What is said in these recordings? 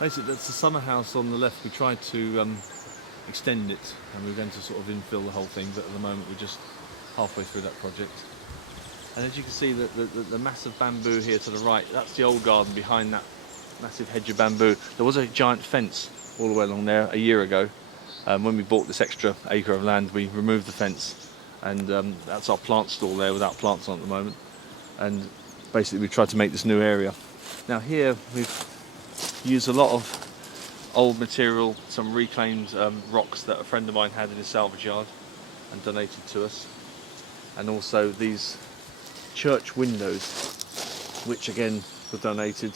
Basically, that's the summer house on the left. We tried to extend it, and we're going to sort of infill the whole thing, but at the moment we're just halfway through that project. And as you can see, the massive bamboo here to the right, that's the old garden behind that massive hedge of bamboo. There was a giant fence all the way along there a year ago. When we bought this extra acre of land, we removed the fence, and that's our plant stall there without plants on at the moment. And basically we tried to make this new area. Now here we've used a lot of old material, some reclaimed rocks that a friend of mine had in his salvage yard and donated to us. And also these church windows, which again were donated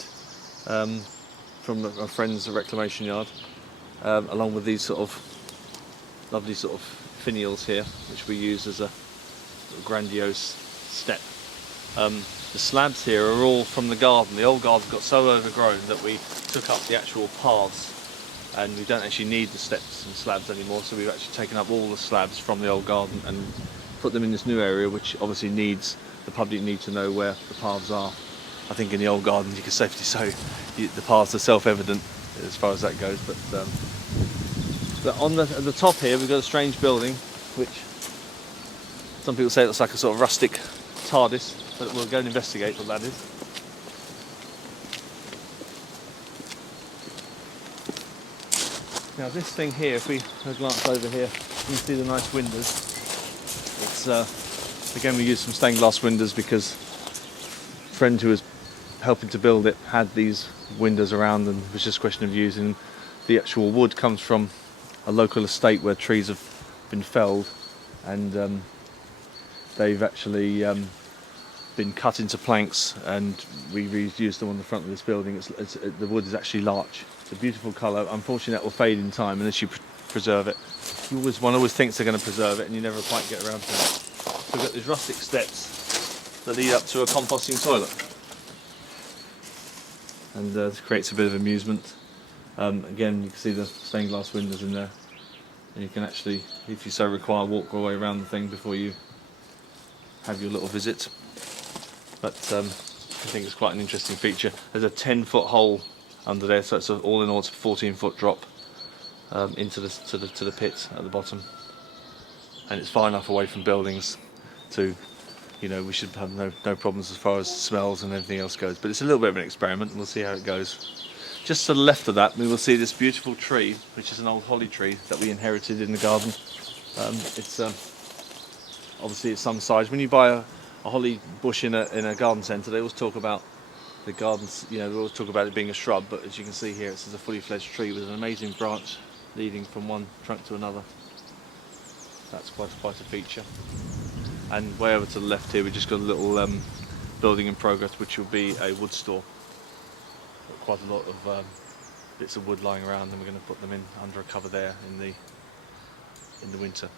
from a friend's reclamation yard, along with these sort of lovely sort of finials here, which we use as a grandiose step. The slabs here are all from the garden. The old garden got so overgrown that we took up the actual paths, and we don't actually need the steps and slabs anymore, so we've actually taken up all the slabs from the old garden and put them in this new area, which obviously the public need to know where the paths are. I think in the old garden you can safely say the paths are self-evident as far as that goes, but on the top here we've got a strange building, which some people say it looks like a sort of rustic TARDIS, but we'll go and investigate what that is. Now this thing here, if we glance over here, you can see the nice windows. It's again, we used some stained glass windows because a friend who was helping to build it had these windows around, and it was just a question of using. The actual wood comes from a local estate where trees have been felled, and they've actually been cut into planks, and we reused them on the front of this building. The wood is actually larch. It's a beautiful colour. Unfortunately that will fade in time unless you preserve it. One always thinks they're going to preserve it and you never quite get around to it. So we've got these rustic steps that lead up to a composting toilet, and this creates a bit of amusement. Again, you can see the stained glass windows in there, and you can actually, if you so require, walk all the way around the thing before you have your little visit. But I think it's quite an interesting feature. There's a 10-foot hole under there, so it's all in all it's a 14-foot drop into the pit at the bottom, and it's far enough away from buildings to, we should have no problems as far as smells and everything else goes. But it's a little bit of an experiment, and we'll see how it goes. Just to the left of that, we will see this beautiful tree, which is an old holly tree that we inherited in the garden. It's obviously it's some size. When you buy a holly bush in a garden centre, they always talk about the gardens. They always talk about it being a shrub, but as you can see here, it's a fully fledged tree with an amazing branch leading from one trunk to another. That's quite a feature. And way over to the left here, we just got a little building in progress, which will be a wood store. Got quite a lot of bits of wood lying around, and we're going to put them in under a cover there in the winter.